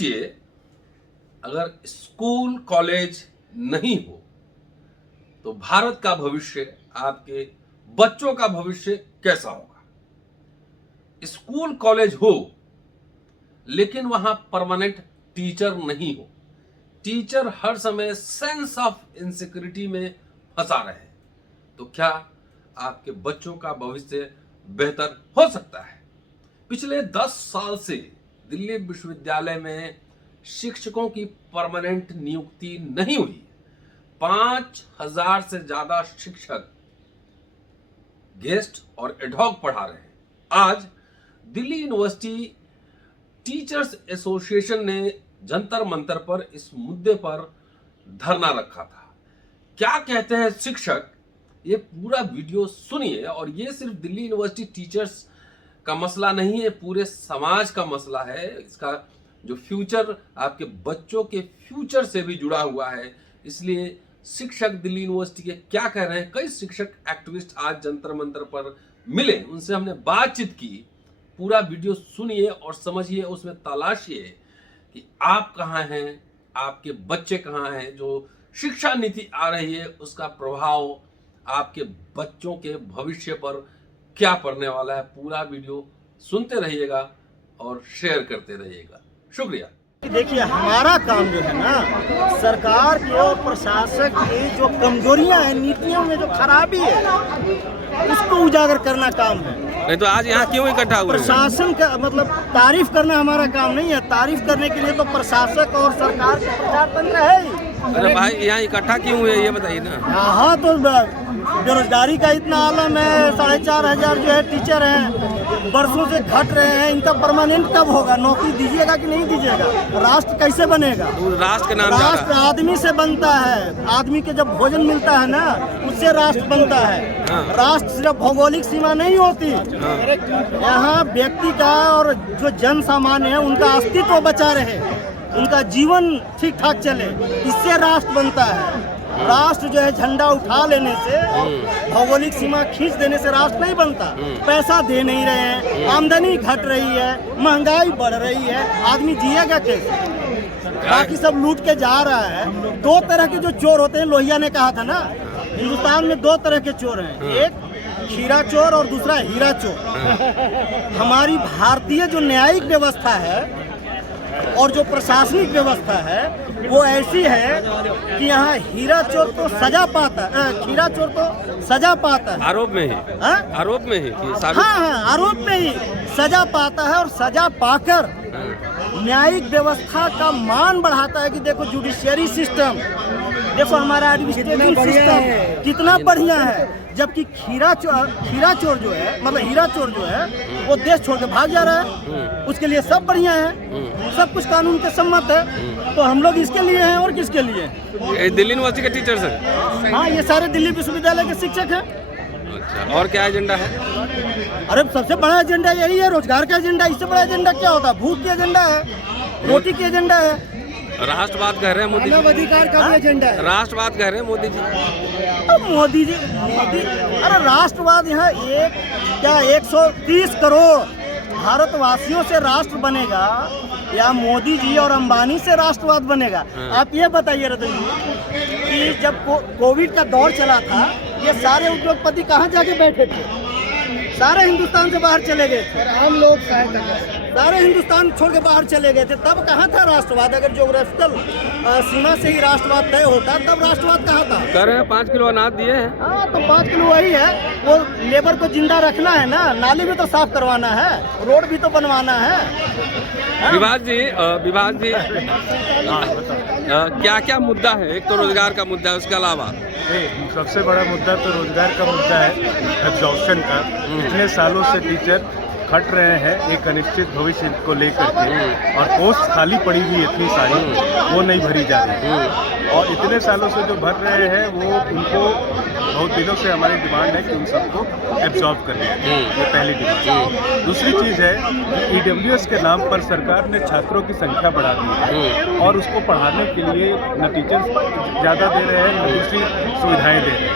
सोचिए, अगर school college नहीं हो तो भारत का भविष्य, आपके बच्चों का भविष्य कैसा होगा। स्कूल कॉलेज हो लेकिन वहां परमानेंट टीचर नहीं हो, टीचर हर समय सेंस ऑफ इनसिक्योरिटी में फंसा रहे, तो क्या आपके बच्चों का भविष्य बेहतर हो सकता है। पिछले 10 साल से दिल्ली विश्वविद्यालय में शिक्षकों की परमानेंट नियुक्ति नहीं हुई। 5000 से ज्यादा शिक्षक गेस्ट और एडहॉक पढ़ा रहे हैं। आज दिल्ली यूनिवर्सिटी टीचर्स एसोसिएशन ने जंतर मंतर पर इस मुद्दे पर धरना रखा था। क्या कहते हैं शिक्षक, ये पूरा वीडियो सुनिए। और ये सिर्फ दिल्ली यूनिवर्सिटी टीचर्स का मसला नहीं है, पूरे समाज का मसला है। इसका जो फ्यूचर, आपके बच्चों के फ्यूचर से भी जुड़ा हुआ है। इसलिए शिक्षक दिल्ली यूनिवर्सिटी के क्या कह रहे हैं, कई शिक्षक एक्टिविस्ट आज जंतर मंतर पर मिले, उनसे हमने बातचीत की। पूरा वीडियो सुनिए और समझिए, उसमें तलाशिए कि आप कहाँ हैं, आपके बच्चे कहाँ हैं। जो शिक्षा नीति आ रही है उसका प्रभाव आपके बच्चों के भविष्य पर क्या पड़ने वाला है। पूरा वीडियो सुनते रहिएगा और शेयर करते रहिएगा। शुक्रिया। देखिए, हमारा काम जो है ना, सरकार के और प्रशासक की जो कमजोरियां हैं, नीतियों में जो खराबी है, उसको उजागर करना काम है। नहीं तो आज यहाँ क्यों इकट्ठा हुए? प्रशासन का मतलब तारीफ करना हमारा काम नहीं है। तारीफ करने के लिए तो प्रशासक और सरकार का प्रचार तंत्र है ही। अरे भाई, यहाँ इकट्ठा क्यों हुए ये बताइए ना। हाँ, तो बेरोजगारी का इतना आलम है। 4500 जो है टीचर हैं, बरसों से घट रहे हैं। इनका परमानेंट कब होगा? नौकरी दीजिएगा कि नहीं दीजिएगा? राष्ट्र कैसे बनेगा? तो राष्ट्र के नाम राष्ट्र आदमी से बनता है। आदमी के जब भोजन मिलता है ना, उससे राष्ट्र बनता है। हाँ। राष्ट्र सिर्फ भौगोलिक सीमा नहीं होती। हाँ। यहाँ व्यक्ति का और जो जन सामान्य है उनका अस्तित्व बचा रहे, उनका जीवन ठीक ठाक चले, इससे राष्ट्र बनता है। राष्ट्र जो है झंडा उठा लेने से, भौगोलिक सीमा खींच देने से राष्ट्र नहीं बनता। पैसा दे नहीं रहे हैं, आमदनी घट रही है, महंगाई बढ़ रही है, आदमी जिएगा कैसे? बाकी सब लूट के जा रहा है। 2 तरह के जो चोर होते हैं, लोहिया ने कहा था ना, हिंदुस्तान में 2 तरह के चोर हैं, एक खीरा चोर और दूसरा हीरा चोर। हमारी भारतीय जो न्यायिक व्यवस्था है और जो प्रशासनिक व्यवस्था है वो ऐसी है कि यहाँ हीरा चोर तो सजा पाता है, खीरा चोर तो सजा पाता है। आरोप में ही? आरोप में ही? हाँ, आरोप में ही सजा पाता है। और सजा पाकर न्यायिक व्यवस्था का मान बढ़ाता है कि देखो जुडिशियरी सिस्टम, देखो हमारा एडमिनिस्ट्रेटिव सिस्टम कितना बढ़िया है। जबकि खीरा चोर जो है, मतलब हीरा चोर जो है, वो देश छोड़ के भाग जा रहा है। उसके लिए सब बढ़िया है, सब कुछ कानून के सम्मत है। तो हम लोग इसके लिए हैं और किसके लिए? दिल्ली यूनिवर्सिटी के टीचर्स हैं। हाँ, ये सारे दिल्ली विश्वविद्यालय के शिक्षक हैं। अच्छा, और क्या एजेंडा है? अरे सबसे बड़ा एजेंडा यही है, रोजगार का एजेंडा। इससे बड़ा एजेंडा क्या होता है? भूख की एजेंडा है, रोटी की एजेंडा है। राष्ट्रवाद कह रहे हैं मोदी जी। मानव अधिकार का भी एजेंडा है। राष्ट्रवाद कह रहे हैं मोदी जी। मोदी, अरे राष्ट्रवाद यहाँ 130 करोड़ भारतवासियों से राष्ट्र बनेगा या मोदी जी और अंबानी से राष्ट्रवाद बनेगा? आप ये बताइए रतन जी कि जब कोविड का दौर चला था, ये सारे उद्योगपति कहाँ जाके बैठे थे? सारे हिंदुस्तान से बाहर चले गए थे। हम लोग सारे हिंदुस्तान छोड़ के बाहर चले गए थे। तब कहाँ था राष्ट्रवाद? अगर ज्योग्राफिकल सीमा से ही राष्ट्रवाद तय होता, तब राष्ट्रवाद कहाँ था? कह रहे हैं 5 किलो अनाज दिए हैं। हाँ, तो 5 किलो वही है। वो लेबर को जिंदा रखना है ना, नाली भी तो साफ करवाना है, रोड भी तो बनवाना है। विभाग जी, क्या क्या मुद्दा है? एक तो रोजगार का मुद्दा है, उसके अलावा सबसे बड़ा मुद्दा तो रोजगार का मुद्दा है, एब्जॉर्प्शन का। इतने सालों से टीचर खट रहे हैं एक अनिश्चित भविष्य को लेकर के, और पोस्ट खाली पड़ी हुई इतनी सारी, वो नहीं भरी जा रही। और इतने सालों से जो भर रहे हैं वो उनको बहुत दिनों से हमारी डिमांड है कि उन सबको एब्जॉर्ब कर लें। ये पहली डिमांड। दूसरी चीज़ है कि EWS के नाम पर सरकार ने छात्रों की संख्या बढ़ा दी है और उसको पढ़ाने के लिए न टीचर्स ज़्यादा दे रहे हैं, न दूसरी सुविधाएं दे रहे हैं।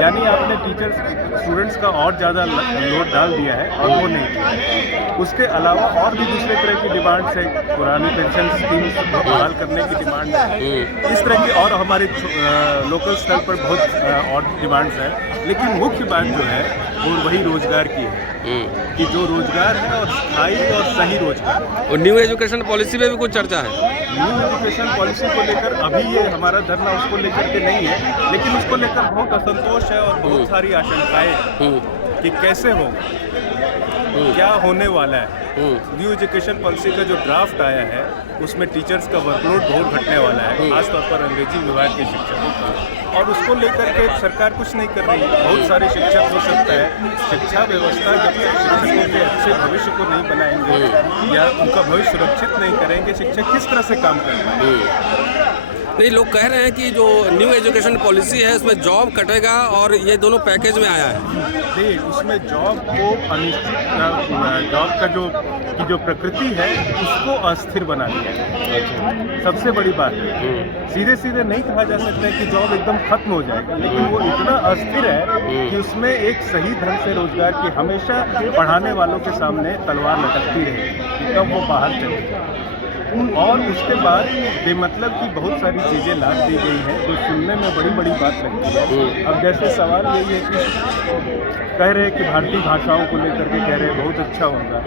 यानी आपने टीचर्स स्टूडेंट्स का और ज़्यादा लोड डाल दिया है और वो नहीं किया है। उसके अलावा और भी दूसरे तरह की डिमांड्स है, पुरानी पेंशन स्कीम्स बहाल करने की डिमांड है, इस तरह की और हमारे लोकल स्तर पर बहुत और डिमांड्स हैं। लेकिन मुख्य बात जो है वो वही रोजगार की है कि जो रोजगार है और स्थायी और सही रोजगार है। और न्यू एजुकेशन पॉलिसी में भी कुछ चर्चा है? न्यू एजुकेशन पॉलिसी को लेकर अभी ये हमारा धरना उसको लेकर के नहीं है, लेकिन उसको लेकर बहुत असंतोष है और बहुत सारी आशंकाएं हैं कि कैसे होगा, क्या होने वाला है। न्यू एजुकेशन पॉलिसी का जो ड्राफ्ट आया है उसमें टीचर्स का वर्कलोड बहुत घटने वाला है, खासतौर पर अंग्रेजी विभाग के शिक्षकों का, और उसको लेकर के सरकार कुछ नहीं कर रही है। बहुत सारे शिक्षक हो सकता है, शिक्षा व्यवस्था जब तक शिक्षकों के अच्छे भविष्य को नहीं बनाएंगे या उनका भविष्य सुरक्षित नहीं करेंगे, शिक्षक किस तरह से काम कर पाएंगे। नहीं, लोग कह रहे हैं कि जो न्यू एजुकेशन पॉलिसी है उसमें जॉब कटेगा और ये दोनों पैकेज में आया है। नहीं, उसमें जॉब को अनिश्चित, जॉब का जो प्रकृति है उसको अस्थिर बना दिया है। सबसे बड़ी बात है, सीधे सीधे नहीं कहा जा सकता है कि जॉब एकदम खत्म हो जाएगा, लेकिन वो इतना अस्थिर है कि उसमें एक सही ढंग से रोजगार की हमेशा पढ़ाने वालों के सामने तलवार लटकती रहेगी, तब वो बाहर चलेगा। और उसके बाद बेमतलब की बहुत सारी चीज़ें लाद दी गई हैं जो सुनने में बड़ी बड़ी बात लगती है। अब जैसे सवाल यही है कि कह रहे हैं कि भारतीय भाषाओं को लेकर के कह रहे हैं बहुत अच्छा होगा,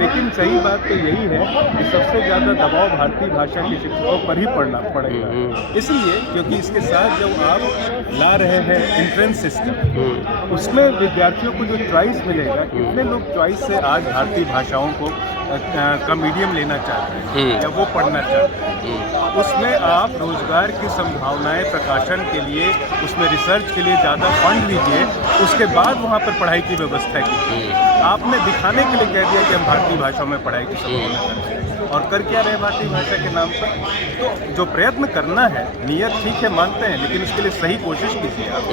लेकिन सही बात तो यही है कि सबसे ज़्यादा दबाव भारतीय भाषा के शिक्षकों पर ही पड़ना पड़ेगा। इसलिए क्योंकि इसके साथ जब आप ला रहे हैं एंट्रेंस सिस्टम, उसमें विद्यार्थियों को जो चॉइस मिलेगा, कितने लोग चॉइस से आज भारतीय भाषाओं को का मीडियम लेना चाहते हैं या वो पढ़ना चाहते हैं, उसमें आप रोजगार की संभावनाएं प्रकाशन के लिए, उसमें रिसर्च के लिए ज़्यादा फंड लीजिए, उसके बाद वहाँ पर पढ़ाई की व्यवस्था कीजिए। आपने दिखाने के लिए कह दिया कि हम भारतीय भाषा में पढ़ाई की संभावना करते हैं और कर क्या रहे भारतीय भाषा के नाम पर। तो जो प्रयत्न करना है, नियत ठीक है मानते हैं, लेकिन उसके लिए सही कोशिश कीजिए, आप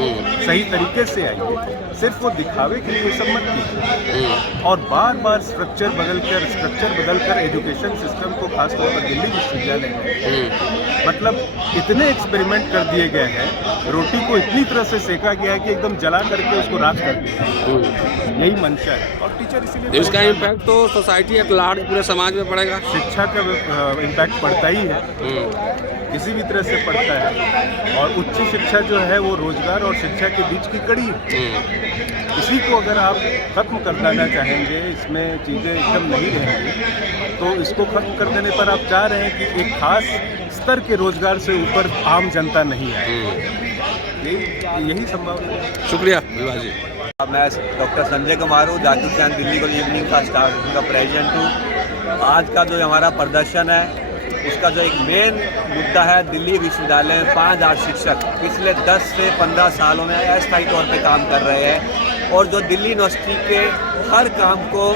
सही तरीके से आइए, सिर्फ वो दिखावे के लिए सब मत कीजिए। और बार बार स्ट्रक्चर बदलकर एजुकेशन सिस्टम को खासतौर पर दिल्ली विश्वविद्यालय में मतलब इतने एक्सपेरिमेंट कर दिए गए हैं, रोटी को इतनी तरह से सेका गया है कि एकदम जला करके उसको राख कर दिया। यही मंशा है और टीचर इसीलिए इसका इम्पैक्ट तो सोसाइटी एट लार्ज, पूरे समाज में पड़ेगा। शिक्षा का इम्पैक्ट पड़ता ही है, किसी भी तरह से पड़ता है। और उच्च शिक्षा जो है वो रोजगार और शिक्षा के बीच की कड़ी है। इसी को अगर आप खत्म कर देना चाहेंगे, इसमें चीज़ें एकदम नहीं रहेंगी, तो इसको खत्म कर देने पर आप चाह रहे हैं कि एक खास स्तर के रोजगार से ऊपर आम जनता नहीं आए। यही संभव है। शुक्रिया विभाग जी। मैं डॉक्टर संजय कुमार हूँ, जाकिर हुसैन दिल्ली कॉलेज इवनिंग का स्टाफ का प्रेसिडेंट हूँ। आज का जो हमारा प्रदर्शन है उसका जो एक मेन मुद्दा है, दिल्ली विश्वविद्यालय में 5000 शिक्षक पिछले 10 से 15 सालों में अस्थायी तौर पे काम कर रहे हैं और जो दिल्ली यूनिवर्सिटी के हर काम को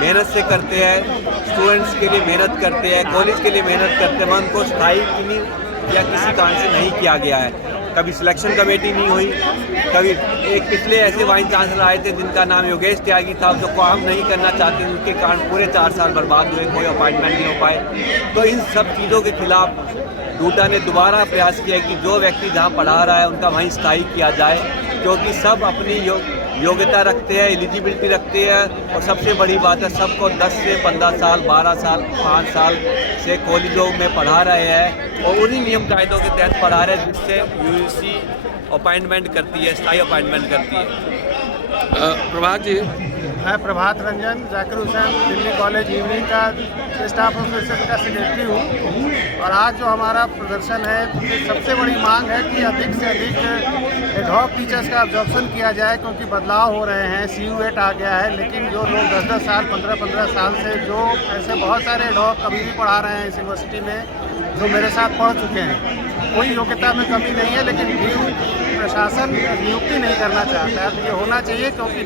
मेहनत से करते हैं, स्टूडेंट्स के लिए मेहनत करते हैं, कॉलेज के लिए मेहनत करते हैं, मगर उनको स्थायी या किसी कारण से नहीं किया गया है। कभी सिलेक्शन कमेटी नहीं हुई, कभी एक पिछले ऐसे वाइस चांसलर आए थे जिनका नाम योगेश त्यागी था, जो काम नहीं करना चाहते, उनके कारण पूरे 4 साल बर्बाद हुए, कोई अपॉइंटमेंट नहीं हो पाए। तो इन सब चीज़ों के खिलाफ डूटा ने दोबारा प्रयास किया कि जो व्यक्ति जहाँ पढ़ा रहा है उनका वहीं स्थायी किया जाए, क्योंकि सब अपनी योग्यता रखते हैं, एलिजिबिलिटी रखते हैं और सबसे बड़ी बात है सबको 10 से 15 साल, 12 साल, 5 साल से कॉलेजों में पढ़ा रहे हैं और उन्हीं नियम कायदों के तहत पढ़ा रहे हैं जिससे यूजीसी अपॉइंटमेंट करती है, स्थायी अपॉइंटमेंट करती है। प्रभात जी। मैं प्रभात रंजन, जाकिर हुसैन दिल्ली कॉलेज इवनिंग का स्टाफ एसोसिएशन का सेक्रेटरी हूँ। और आज जो हमारा प्रदर्शन है, सबसे बड़ी मांग है कि अधिक से अधिक एडहॉक टीचर्स का ऑब्जॉर्प्शन किया जाए, क्योंकि बदलाव हो रहे हैं। CU8 आ गया है, लेकिन जो लोग 10-10 साल, 15-15 साल से जो ऐसे बहुत सारे एडहॉक अभी भी पढ़ा रहे हैं इस यूनिवर्सिटी में, जो मेरे साथ पढ़ चुके हैं, कोई योग्यता में कमी नहीं है, लेकिन प्रशासन नियुक्ति नहीं करना चाहता है। तो ये होना चाहिए, क्योंकि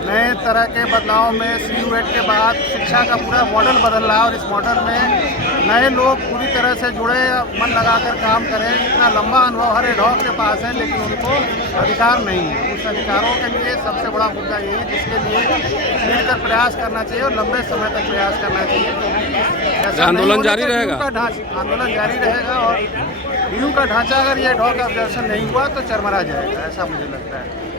नए तरह के बदलाव में CU8 के बाद शिक्षा का पूरा मॉडल बदल रहा है और इस मॉडल में नए लोग पूरी तरह से जुड़े, मन लगाकर काम करें। इतना लंबा अनुभव हर एडहॉक के पास है, लेकिन उनको अधिकार नहीं है। उस अधिकारों के लिए सबसे बड़ा मुद्दा यही, जिसके लिए मिलकर प्रयास करना चाहिए और लंबे समय तक प्रयास करना चाहिए। ऐसा आंदोलन नहीं होने जारी का रहेगा? आंदोलन जारी रहेगा और ड्यू का ढांचा अगर ये ढॉ का ऑब्जर्वेशन नहीं हुआ तो चरमरा जाएगा, ऐसा मुझे लगता है।